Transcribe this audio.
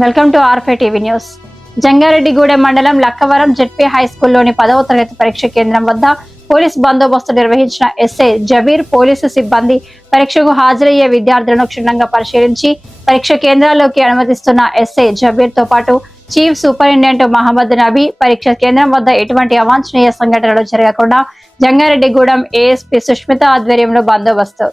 Welcome to ఆర్ఫే TV news. Jangareddygudem మండలం Lakkavaram ZP high స్కూల్లోని 10వ తరగతి పరీక్ష కేంద్రం వద్ద పోలీస్ బందోబస్తు నిర్వహించిన ఎస్ఐ జబీర్ పోలీసు సిబ్బంది పరీక్షకు హాజరయ్యే విద్యార్థులను క్షుణ్ణంగా పరిశీలించి పరీక్ష కేంద్రాల్లోకి అనుమతిస్తున్న ఎస్ఐ జబీర్ తో పాటు చీఫ్ సూపరింటెండెంట్ మహమ్మద్ నబీ పరీక్ష కేంద్రం వద్ద ఎటువంటి అవాంఛనీయ సంఘటనలు జరగకుండా జంగారెడ్డిగూడెం ఏఎస్పీ సుష్మిత ఆధ్వర్యంలో బందోబస్తు.